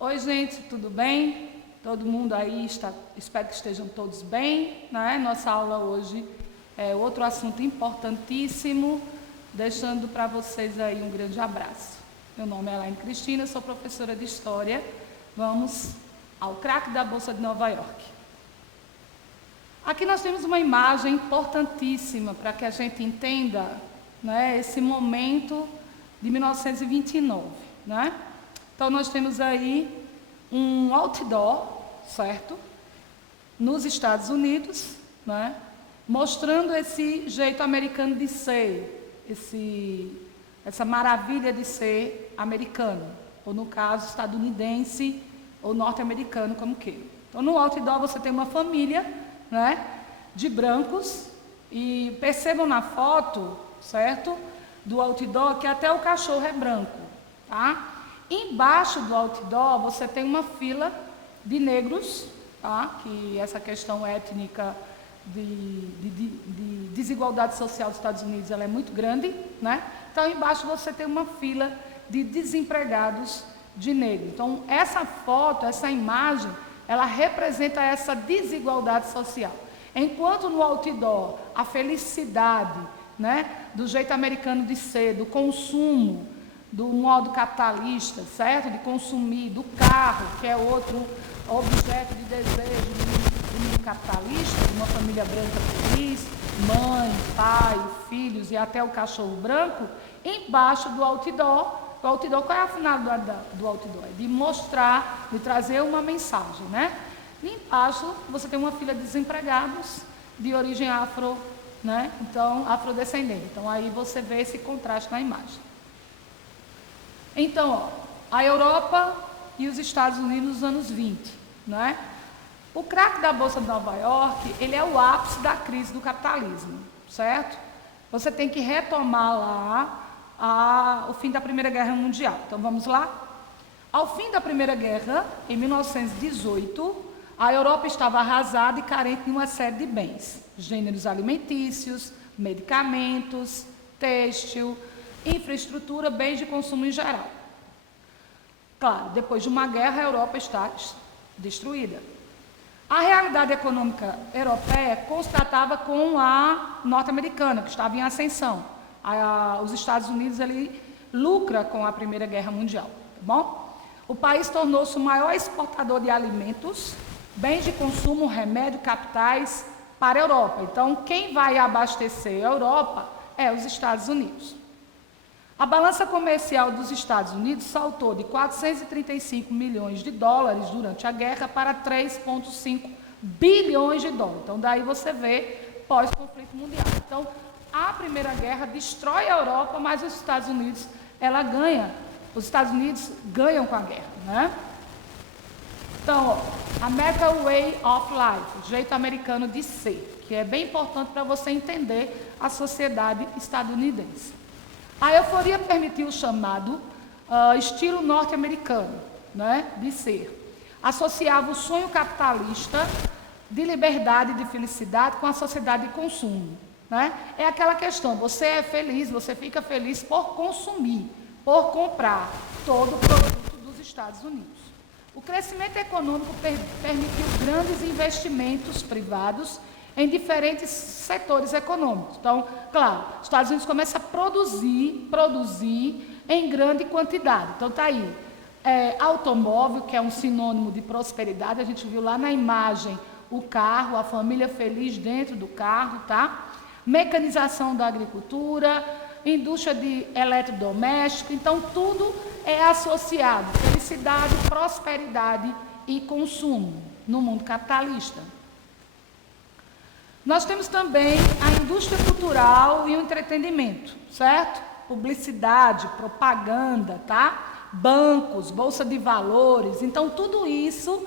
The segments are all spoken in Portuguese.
Oi, gente, tudo bem? Todo mundo aí está, espero que estejam todos bem, né? Nossa aula hoje é outro assunto importantíssimo, deixando para vocês aí um grande abraço. Meu nome é Elaine Cristina, sou professora de História. Vamos ao craque da Bolsa de Nova York. Aqui nós temos uma imagem importantíssima para que a gente entenda, né, esse momento de 1929, né? Então, nós temos aí um outdoor, certo? Nos Estados Unidos, né? Mostrando esse jeito americano de ser, essa maravilha de ser americano, ou no caso, estadunidense ou norte-americano, como queira. Então, no outdoor você tem uma família, né, de brancos, e percebam na foto, certo? Do outdoor que até o cachorro é branco, tá? Embaixo do outdoor você tem uma fila de negros, tá? Que essa questão étnica de desigualdade social dos Estados Unidos ela é muito grande, né? Então embaixo você tem uma fila de desempregados de negro. Então essa foto, essa imagem, ela representa essa desigualdade social. Enquanto no outdoor a felicidade, né, do jeito americano de ser, do consumo, do modo capitalista, certo? De consumir, do carro, que é outro objeto de desejo do mundo capitalista, de uma família branca feliz, mãe, pai, filhos e até o cachorro branco, embaixo do outdoor. O outdoor, qual é a finalidade do outdoor? É de mostrar, de trazer uma mensagem, né? E embaixo você tem uma fila de desempregados de origem afro, né? Então, afrodescendente. Então, aí você vê esse contraste na imagem. Então, ó, a Europa e os Estados Unidos nos anos 20, né? O craque da Bolsa de Nova York, ele é o ápice da crise do capitalismo, certo? Você tem que retomar lá o fim da Primeira Guerra Mundial. Então, vamos lá? Ao fim da Primeira Guerra, em 1918, a Europa estava arrasada e carente de uma série de bens, gêneros alimentícios, medicamentos, têxtil, infraestrutura, bens de consumo em geral. Claro, depois de uma guerra, a Europa está destruída. A realidade econômica europeia constatava com a norte-americana, que estava em ascensão. Os Estados Unidos ele lucra com a Primeira Guerra Mundial, tá bom? O país tornou-se o maior exportador de alimentos, bens de consumo, remédio, capitais para a Europa. Então, quem vai abastecer a Europa é os Estados Unidos. A balança comercial dos Estados Unidos saltou de 435 milhões de dólares durante a guerra para 3,5 bilhões de dólares. Então, daí você vê pós-conflito mundial. Então, a Primeira Guerra destrói a Europa, mas os Estados Unidos, ela ganha. Os Estados Unidos ganham com a guerra, né? Então, ó, American Way of Life, jeito americano de ser, que é bem importante para você entender a sociedade estadunidense. A euforia permitiu o chamado estilo norte-americano, né, de ser. Associava o sonho capitalista de liberdade e de felicidade com a sociedade de consumo, né? É aquela questão, você é feliz, você fica feliz por consumir, por comprar todo o produto dos Estados Unidos. O crescimento econômico permitiu grandes investimentos privados em diferentes setores econômicos. Então, claro, os Estados Unidos começam a produzir em grande quantidade. Então, está aí, automóvel, que é um sinônimo de prosperidade, a gente viu lá na imagem o carro, a família feliz dentro do carro, tá? Mecanização da agricultura, indústria de eletrodoméstico, então tudo é associado, felicidade, prosperidade e consumo no mundo capitalista. Nós temos também a indústria cultural e o entretenimento, certo? Publicidade, propaganda, tá? Bancos, bolsa de valores. Então, tudo isso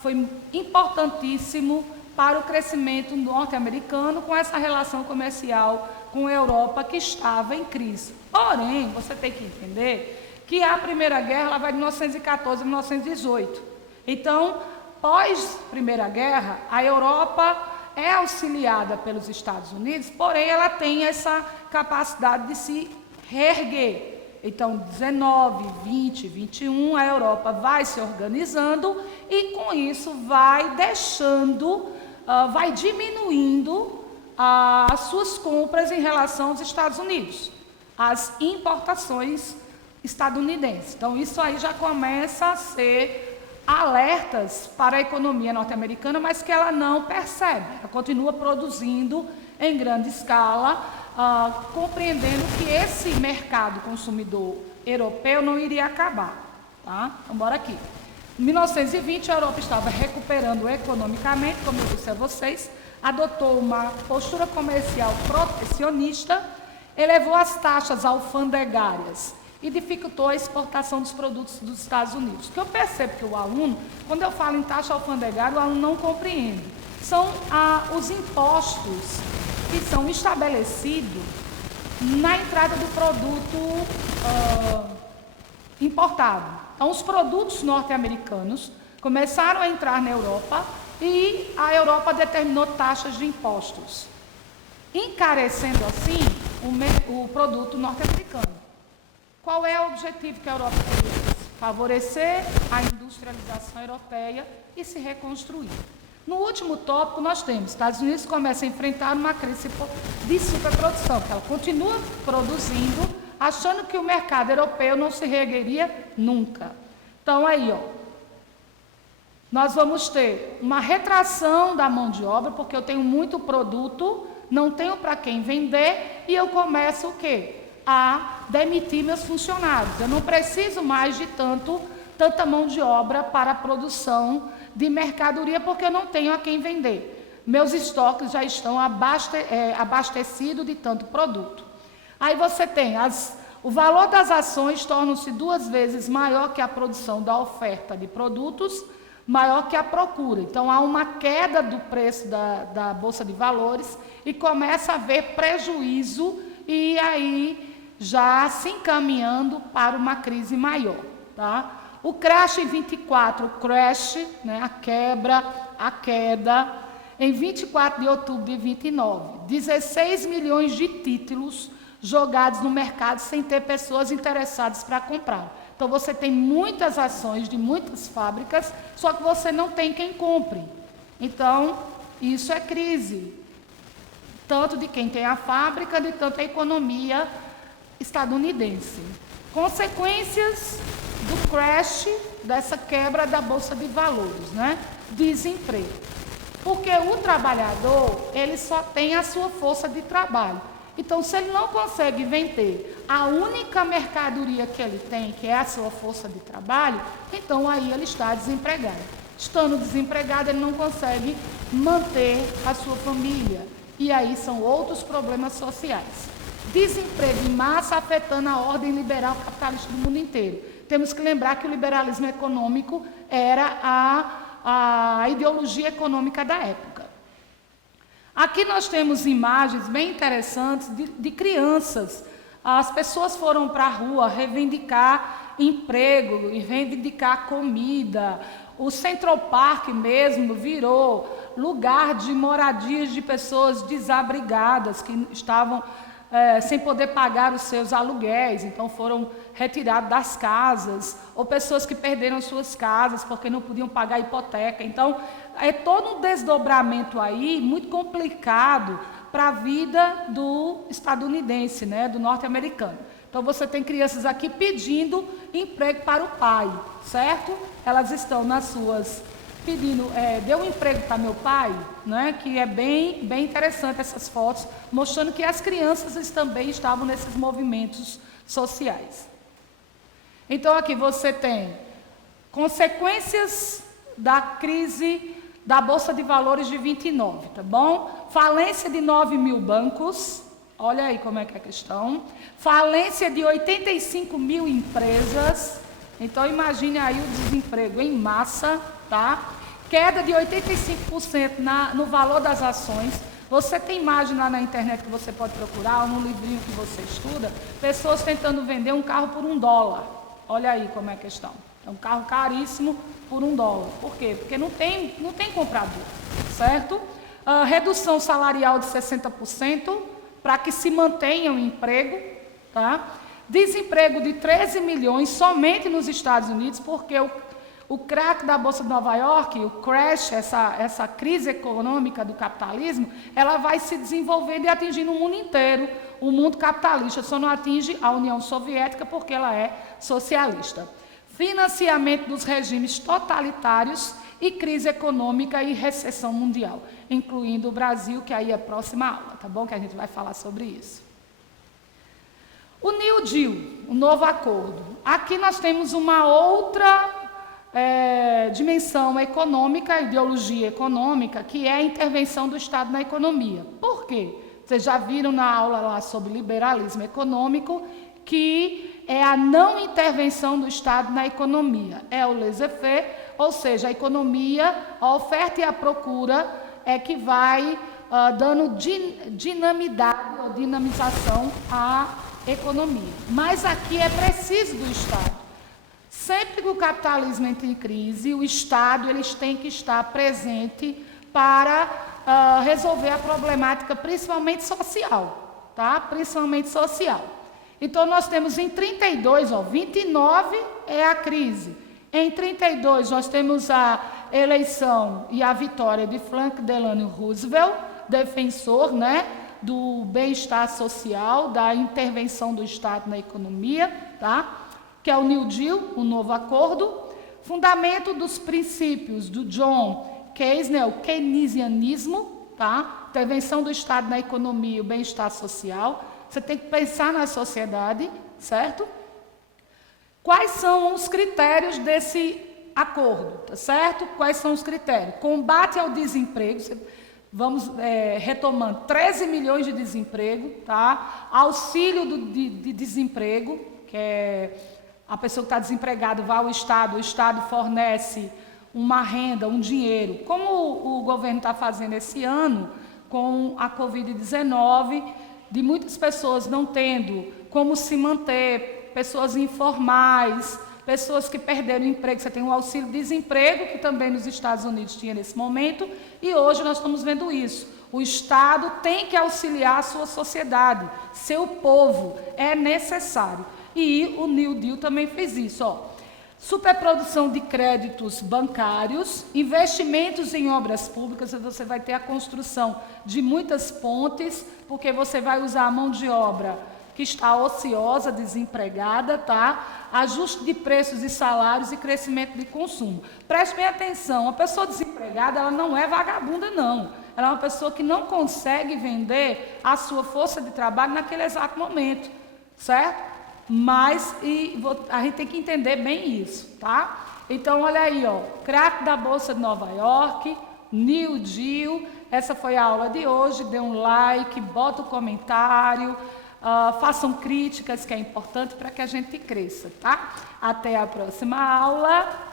foi importantíssimo para o crescimento norte-americano com essa relação comercial com a Europa que estava em crise. Porém, você tem que entender que a Primeira Guerra ela vai de 1914 a 1918. Então, pós Primeira Guerra, a Europa é auxiliada pelos Estados Unidos, porém ela tem essa capacidade de se reerguer. Então, 19, 20, 21, a Europa vai se organizando e com isso vai deixando, vai diminuindo as suas compras em relação aos Estados Unidos, as importações estadunidenses. Então, isso aí já começa a ser alertas para a economia norte-americana, mas que ela não percebe. Ela continua produzindo em grande escala, compreendendo que esse mercado consumidor europeu não iria acabar. Tá? Então, bora aqui. Em 1920, a Europa estava recuperando economicamente, como eu disse a vocês, adotou uma postura comercial protecionista, elevou as taxas alfandegárias e dificultou a exportação dos produtos dos Estados Unidos. O que eu percebo que o aluno, quando eu falo em taxa alfandegária, o aluno não compreende. São os impostos que são estabelecidos na entrada do produto importado. Então, os produtos norte-americanos começaram a entrar na Europa e a Europa determinou taxas de impostos, encarecendo assim o produto norte-americano. Qual é o objetivo que a Europa queria? Favorecer a industrialização europeia e se reconstruir. No último tópico, nós temos Estados Unidos começa a enfrentar uma crise de superprodução, que ela continua produzindo, achando que o mercado europeu não se reergueria nunca. Então, aí, nós vamos ter uma retração da mão de obra, porque eu tenho muito produto, não tenho para quem vender, e eu começo o quê? A demitir meus funcionários. Eu não preciso mais de tanta mão de obra para a produção de mercadoria, porque eu não tenho a quem vender. Meus estoques já estão abastecidos de tanto produto. Aí você tem, o valor das ações torna-se 2 vezes maior que a produção da oferta de produtos, maior que a procura. Então, há uma queda do preço da Bolsa de Valores e começa a haver prejuízo e aí já se encaminhando para uma crise maior. Tá? O crash em 24, o crash, né, a queda, em 24 de outubro de 29, 16 milhões de títulos jogados no mercado sem ter pessoas interessadas para comprar. Então, você tem muitas ações de muitas fábricas, só que você não tem quem compre. Então, isso é crise, tanto de quem tem a fábrica, de tanto a economia estadunidense. Consequências do crash, dessa quebra da Bolsa de Valores, né? Desemprego. Porque o trabalhador, ele só tem a sua força de trabalho. Então, se ele não consegue vender a única mercadoria que ele tem, que é a sua força de trabalho, então aí ele está desempregado. Estando desempregado, ele não consegue manter a sua família. E aí são outros problemas sociais. Desemprego em massa afetando a ordem liberal capitalista do mundo inteiro. Temos que lembrar que o liberalismo econômico era a ideologia econômica da época. Aqui nós temos imagens bem interessantes de crianças. As pessoas foram para a rua reivindicar emprego e reivindicar comida. O Central Park mesmo virou lugar de moradias de pessoas desabrigadas que estavam sem poder pagar os seus aluguéis, então foram retirados das casas, ou pessoas que perderam suas casas porque não podiam pagar a hipoteca. Então, é todo um desdobramento aí, muito complicado para a vida do estadunidense, né, do norte-americano. Então, você tem crianças aqui pedindo emprego para o pai, certo? Elas estão nas suas pedindo, deu um emprego para meu pai, né, que é bem interessante essas fotos, mostrando que as crianças também estavam nesses movimentos sociais. Então, aqui você tem consequências da crise da Bolsa de Valores de 29, tá bom? Falência de 9 mil bancos, olha aí como é que é a questão. Falência de 85 mil empresas, então imagine aí o desemprego em massa, tá? Queda de 85% no valor das ações. Você tem imagem lá na internet que você pode procurar, ou no livrinho que você estuda, pessoas tentando vender um carro por $1. Olha aí como é a questão. É um carro caríssimo por $1. Por quê? Porque não tem comprador, certo? Redução salarial de 60% para que se mantenha o emprego, tá? Desemprego de 13 milhões somente nos Estados Unidos, porque o crack da Bolsa de Nova York, o crash, essa crise econômica do capitalismo, ela vai se desenvolvendo e atingindo o mundo inteiro. O mundo capitalista só não atinge a União Soviética porque ela é socialista. Financiamento dos regimes totalitários e crise econômica e recessão mundial, incluindo o Brasil, que aí é a próxima aula, tá bom? Que a gente vai falar sobre isso. O New Deal, o novo acordo. Aqui nós temos uma outra dimensão econômica, ideologia econômica, que é a intervenção do Estado na economia. Por quê? Vocês já viram na aula lá sobre liberalismo econômico, que é a não intervenção do Estado na economia. É o laissez-faire, ou seja, a economia, a oferta e a procura é que vai dando dinamidade ou dinamização à economia. Mas aqui é preciso do Estado. Sempre que o capitalismo entra em crise, o Estado eles têm que estar presente para resolver a problemática, principalmente social, tá? Principalmente social. Então, nós temos em 32, 29 é a crise. Em 32, nós temos a eleição e a vitória de Franklin Delano Roosevelt, defensor, né, do bem-estar social, da intervenção do Estado na economia, tá? Que é o New Deal, o novo acordo. Fundamento dos princípios do John Keynes, né, o keynesianismo, tá? Intervenção do Estado na economia e o bem-estar social. Você tem que pensar na sociedade, certo? Quais são os critérios desse acordo, tá certo? Quais são os critérios? Combate ao desemprego, vamos retomando, 13 milhões de desemprego, tá? Auxílio de desemprego, que é a pessoa que está desempregada vai ao Estado, o Estado fornece uma renda, um dinheiro, como o governo está fazendo esse ano com a Covid-19, de muitas pessoas não tendo como se manter, pessoas informais, pessoas que perderam o emprego. Você tem o auxílio-desemprego, que também nos Estados Unidos tinha nesse momento, e hoje nós estamos vendo isso. O Estado tem que auxiliar a sua sociedade, seu povo, é necessário. E o New Deal também fez isso, ó. Superprodução de créditos bancários, investimentos em obras públicas, você vai ter a construção de muitas pontes, porque você vai usar a mão de obra que está ociosa, desempregada, tá? Ajuste de preços e salários e crescimento de consumo. Preste bem atenção, a pessoa desempregada, ela não é vagabunda, não. Ela é uma pessoa que não consegue vender a sua força de trabalho naquele exato momento, certo? Mas a gente tem que entender bem isso, tá? Então, olha aí, ó, crack da Bolsa de Nova York, New Deal, essa foi a aula de hoje, dê um like, bota um comentário, façam críticas, que é importante para que a gente cresça, tá? Até a próxima aula.